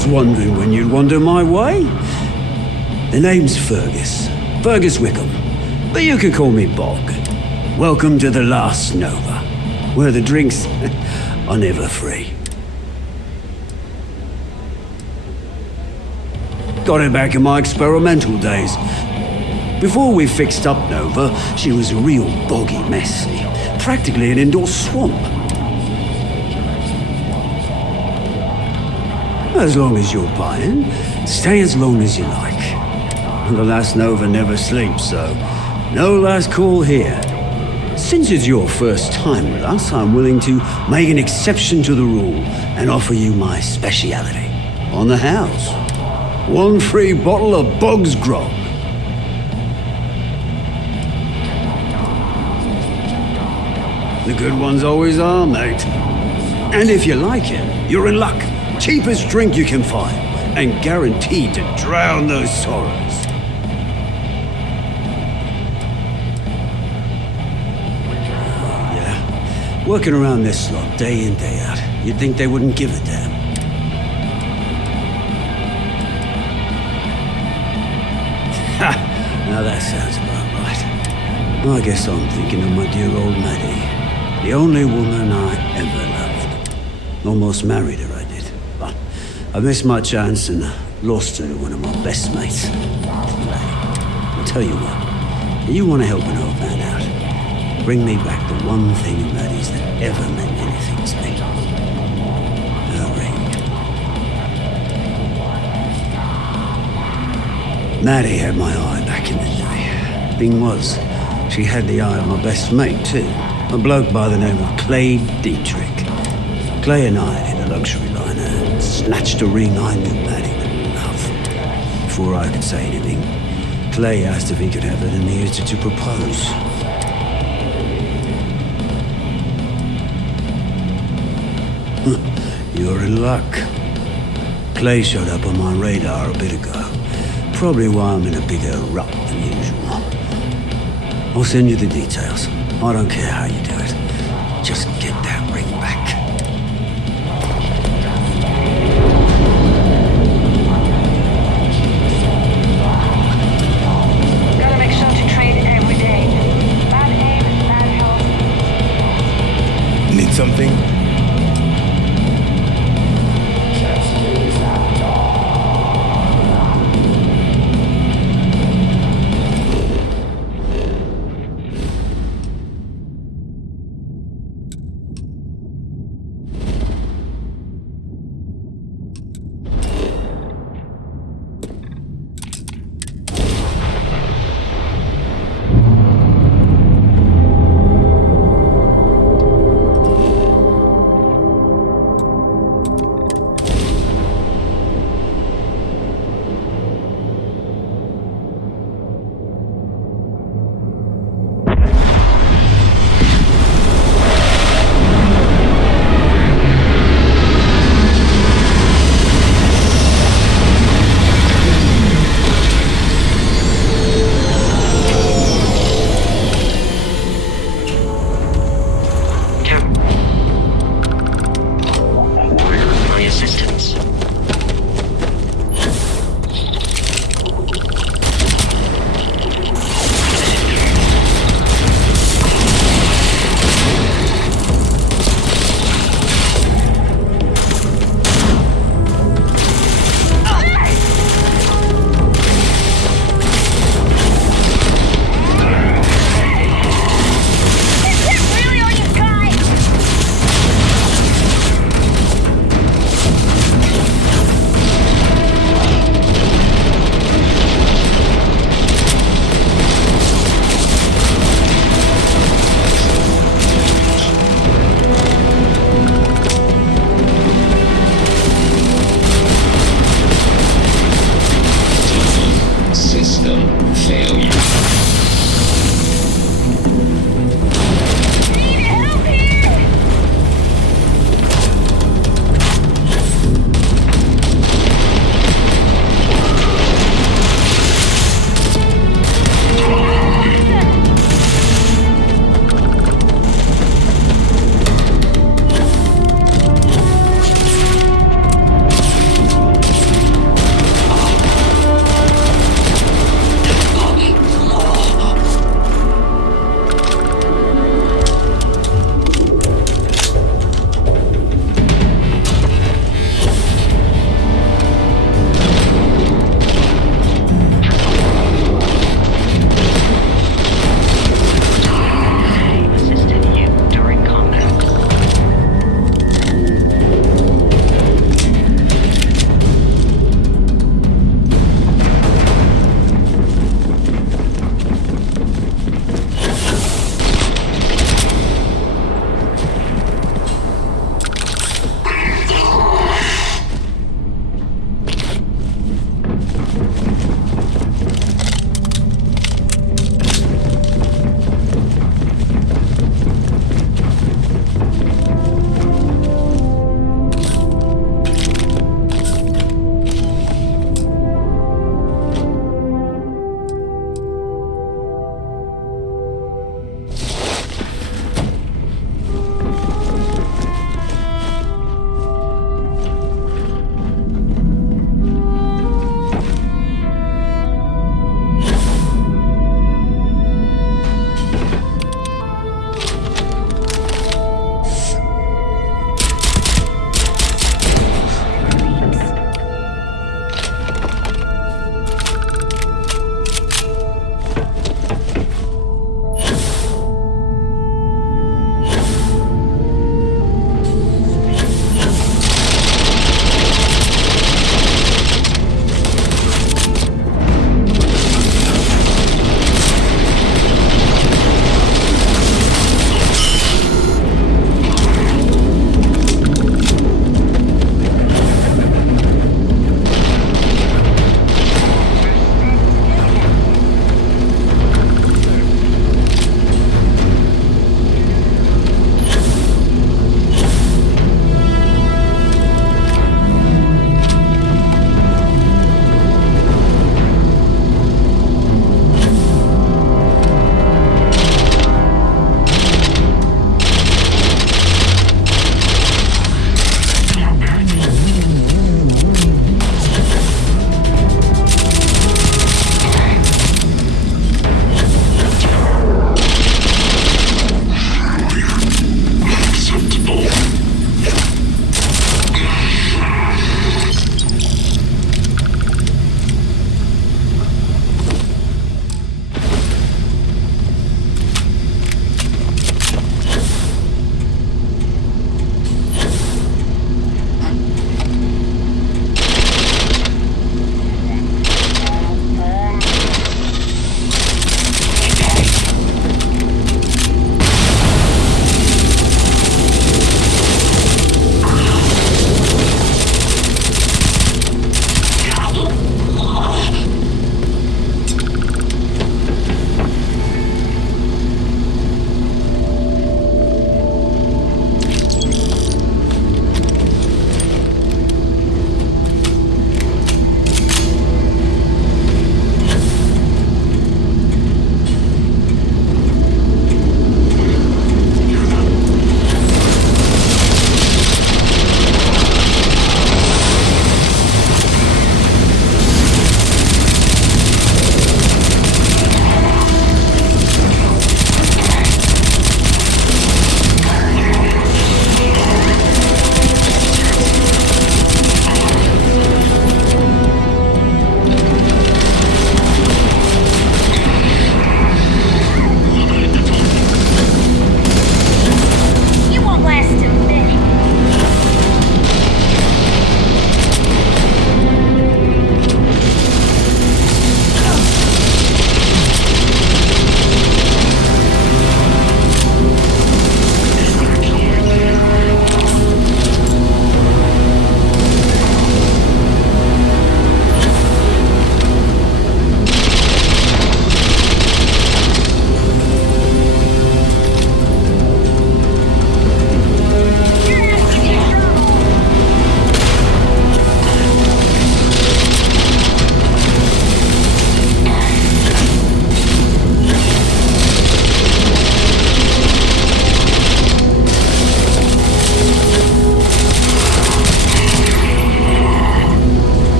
was wondering when you'd wander my way. The name's Fergus Wickham, but you can call me Bog. Welcome to the last Nova, where the drinks are never free. Got it back in my experimental days. Before we fixed up Nova, she was a real boggy mess, practically an indoor swamp. As long as you're buying, stay as long as you like. The last Nova never sleeps, so no last call here. Since it's your first time with us, I'm willing to make an exception to the rule and offer you my speciality. On the house. 1 free bottle of Bogs grog. The good ones always are, mate. And if you like it, you're in luck. Cheapest drink you can find, and guaranteed to drown those sorrows. Yeah, working around this slot day in, day out, you'd think they wouldn't give a damn. Ha! Now that sounds about right. I guess I'm thinking of my dear old Maddie, the only woman I ever loved. Almost married her, I did, but I missed my chance and lost her to one of my best mates. I'll tell you what, you want to help an old man out, bring me back the one thing in Maddie's that ever meant anything to me. Her ring. Maddie had my eye back in the day. Thing was, she had the eye of my best mate too, a bloke by the name of Deitrich. Clay and I hit a luxury liner and snatched a ring I knew Maddie would love. Before I could say anything, Clay asked if he could have it and he used it to propose. You're in luck. Clay showed up on my radar a bit ago. Probably why I'm in a bigger rut than usual. I'll send you the details. I don't care how you do it. Just get that ring back. Gotta make sure to trade every day. Bad aim, bad health. Need something?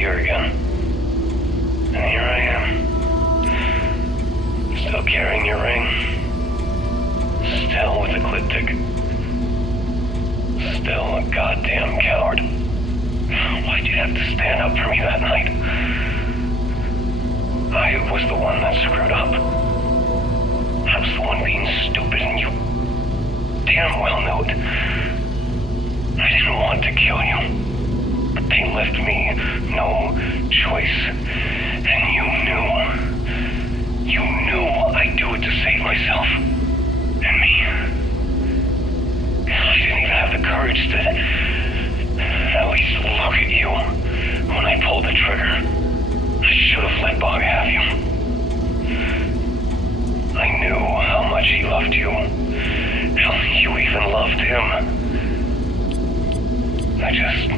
year again. And here I am. Still carrying your ring. Still with Ecliptic. Still a goddamn coward. Why'd you have to stand up for me that night? I was the one that screwed up. I was the one being stupid and you damn well knew it. I didn't want to kill you. But they left me no choice. And you knew. You knew I'd do it to save myself. And me. I didn't even have the courage to at least look at you when I pulled the trigger. I should have let Bog have you. I knew how much he loved you. How you even loved him. I just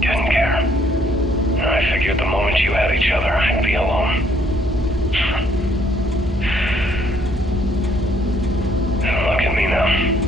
didn't care. And I figured the moment you had each other, I'd be alone. And look at me now.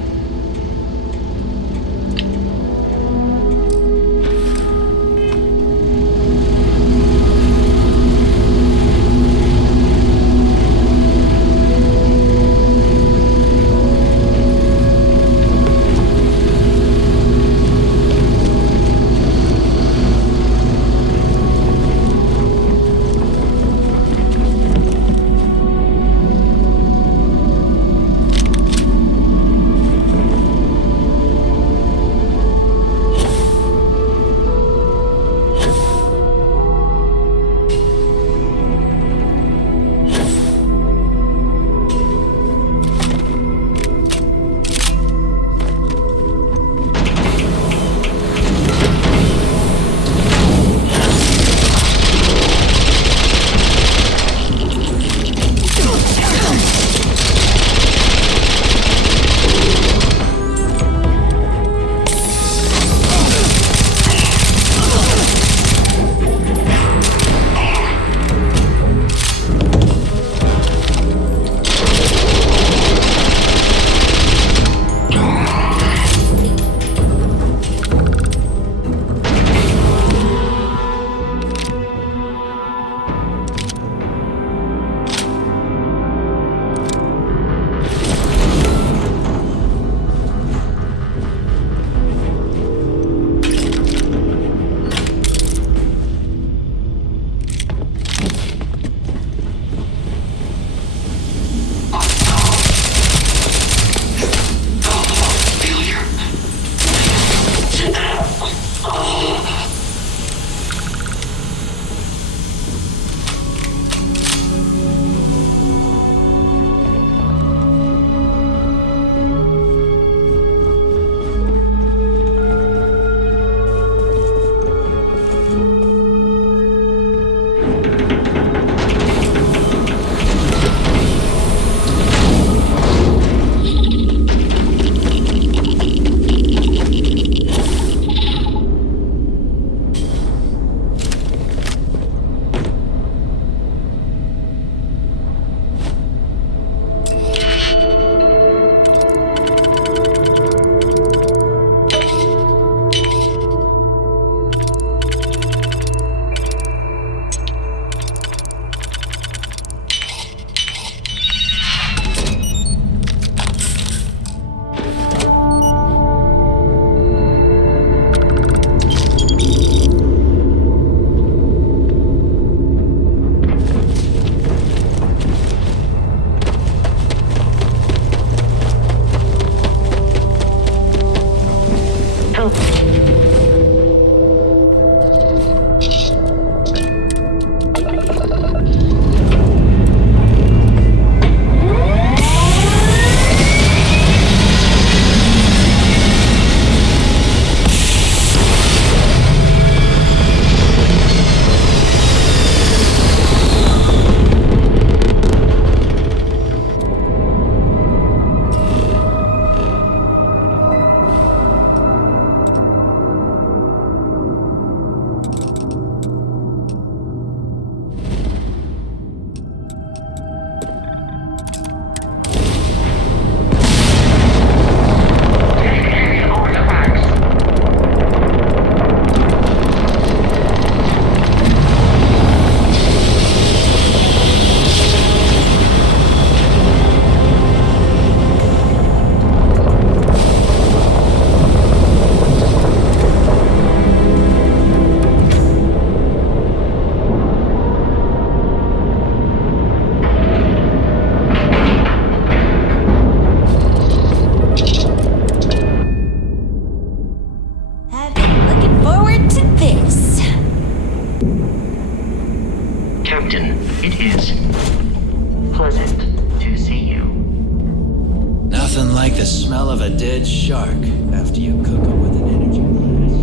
like the smell of a dead shark after you cook them with an energy blast.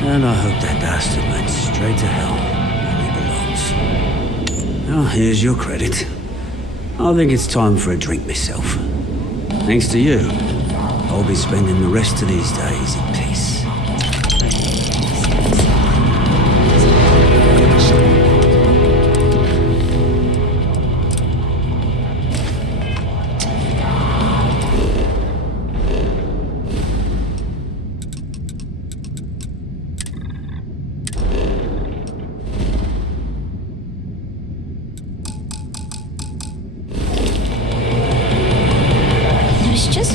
And I hope that bastard went straight to hell where he belongs. Oh, here's your credit. I think it's time for a drink myself. Thanks to you, I'll be spending the rest of these days in peace.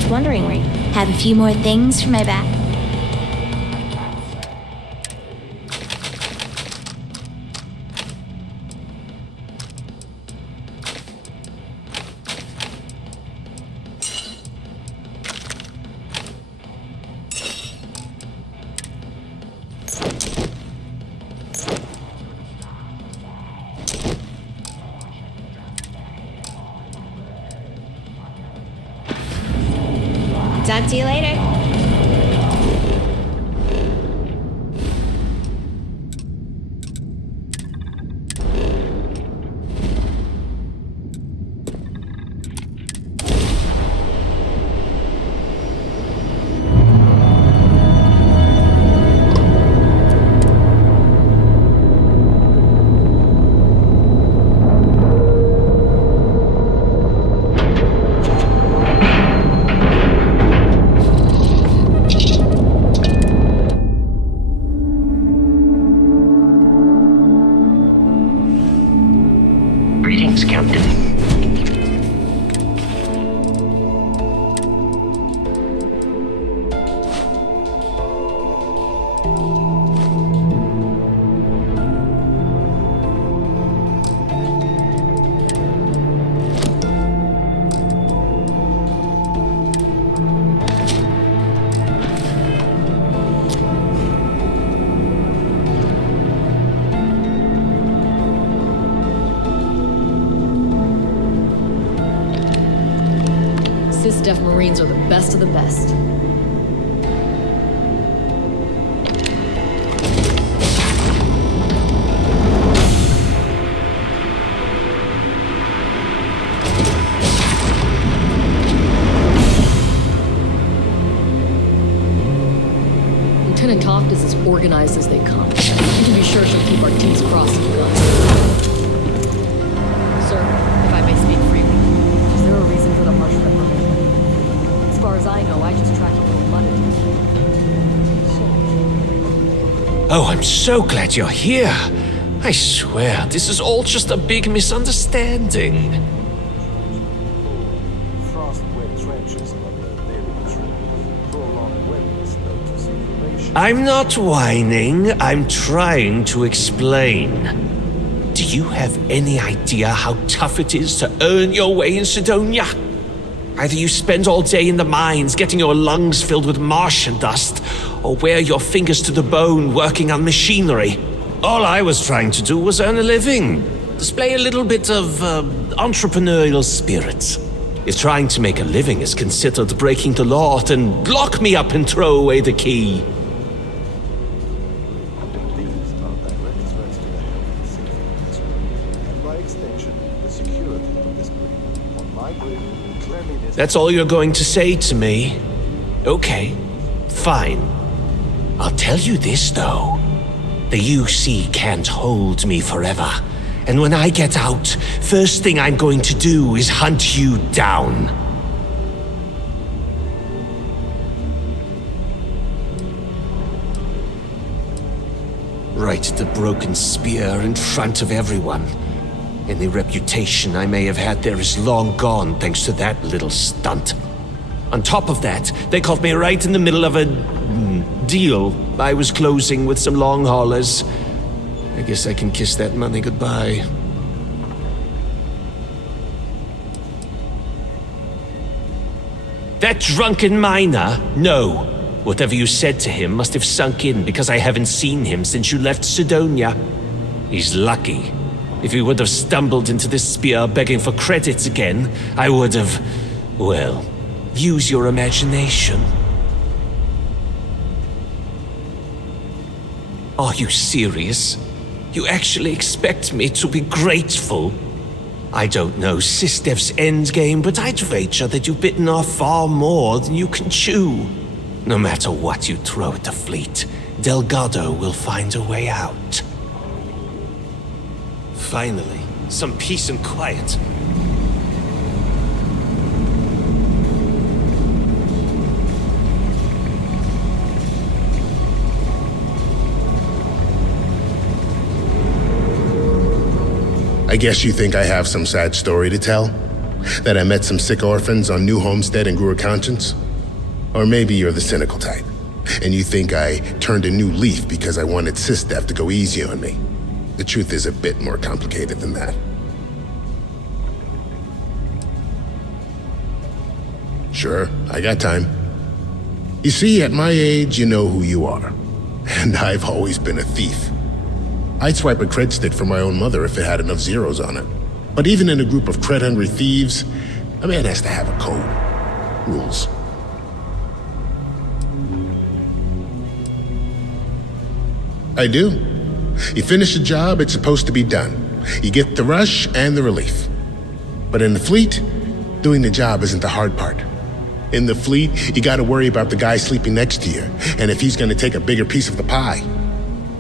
Wondering where you have a few more things for my back. Talk to you later. Sys-Def Marines are the best of the best. Lieutenant Toft is as organized as they come. You can be sure she'll keep our T's crossed and guns. Sir, if I may speak freely, is there a reason for the harsh reprimand? As far as I know, I just tracked a little money. Oh, I'm so glad you're here. I swear, this is all just a big misunderstanding. I'm not whining, I'm trying to explain. Do you have any idea how tough it is to earn your way in Sidonia? Either you spend all day in the mines getting your lungs filled with Martian dust, or wear your fingers to the bone working on machinery. All I was trying to do was earn a living. Display a little bit of entrepreneurial spirit. If trying to make a living is considered breaking the law, then lock me up and throw away the key. by extension, the security of this brig. On my brig, cleanliness... That's all you're going to say to me? Okay, fine. I'll tell you this, though. The UC can't hold me forever. And when I get out, first thing I'm going to do is hunt you down. Right at the broken spear in front of everyone. Any reputation I may have had there is long gone thanks to that little stunt. On top of that, they caught me right in the middle of a deal I was closing with some long haulers. I guess I can kiss that money goodbye. That drunken miner? No. Whatever you said to him must have sunk in because I haven't seen him since you left Sidonia. He's lucky. If he would have stumbled into this spear begging for credits again, I would have... well, use your imagination. Are you serious? You actually expect me to be grateful? I don't know SysDev's endgame, but I'd wager that you've bitten off far more than you can chew. No matter what you throw at the fleet, Delgado will find a way out. Finally, some peace and quiet. I guess you think I have some sad story to tell? That I met some sick orphans on New Homestead and grew a conscience? Or maybe you're the cynical type, and you think I turned a new leaf because I wanted SysDev to go easy on me. The truth is a bit more complicated than that. Sure, I got time. You see, at my age, you know who you are. And I've always been a thief. I'd swipe a cred stick for my own mother if it had enough zeros on it. But even in a group of cred-hungry thieves, a man has to have a code. Rules. I do. You finish a job, it's supposed to be done. You get the rush and the relief. But in the fleet, doing the job isn't the hard part. In the fleet, you gotta worry about the guy sleeping next to you, and if he's gonna take a bigger piece of the pie.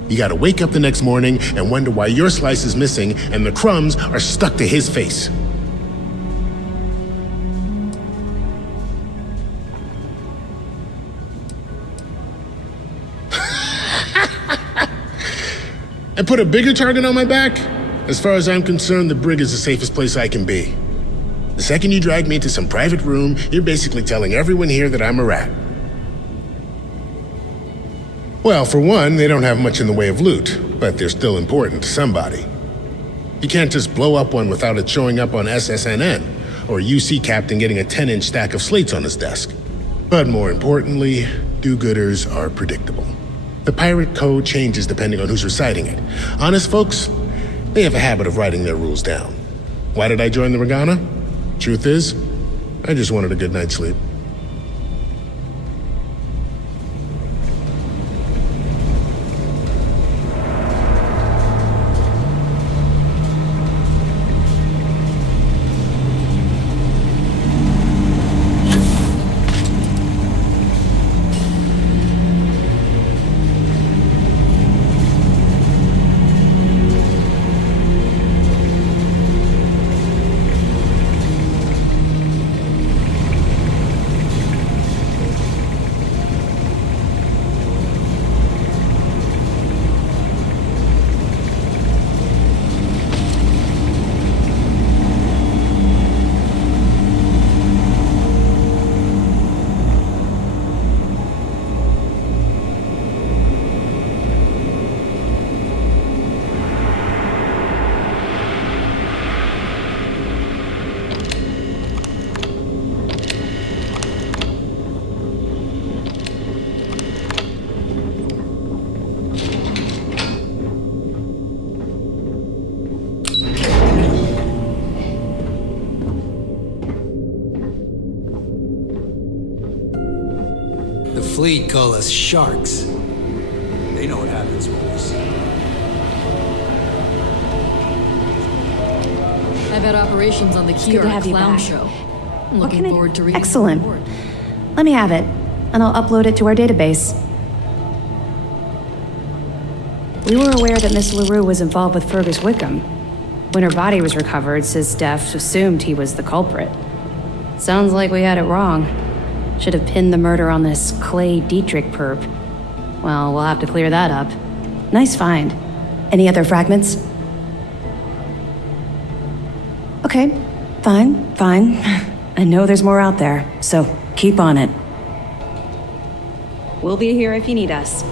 You gotta wake up the next morning and wonder why your slice is missing and the crumbs are stuck to his face. And put a bigger target on my back? As far as I'm concerned, the brig is the safest place I can be. The second you drag me into some private room, you're basically telling everyone here that I'm a rat. Well, for one, they don't have much in the way of loot, but they're still important to somebody. You can't just blow up one without it showing up on SSNN, or a UC captain getting a 10-inch stack of slates on his desk. But more importantly, do-gooders are predictable. The pirate code changes depending on who's reciting it. Honest folks, they have a habit of writing their rules down. Why did I join the Regana? Truth is, I just wanted a good night's sleep. Fleet call us sharks. They know what happens when we see. I've had operations on the good Kier to have you clown back. show. I'm What looking can I forward do? to reading. Excellent. the report. Let me have it, and I'll upload it to our database. We were aware that Miss LaRue was involved with Fergus Wickham. When her body was recovered, SysDef assumed he was the culprit. Sounds like we had it wrong. Should have pinned the murder on this Clay Deitrich perp. Well, we'll have to clear that up. Nice find. Any other fragments? Okay, fine. I know there's more out there, so keep on it. We'll be here if you need us.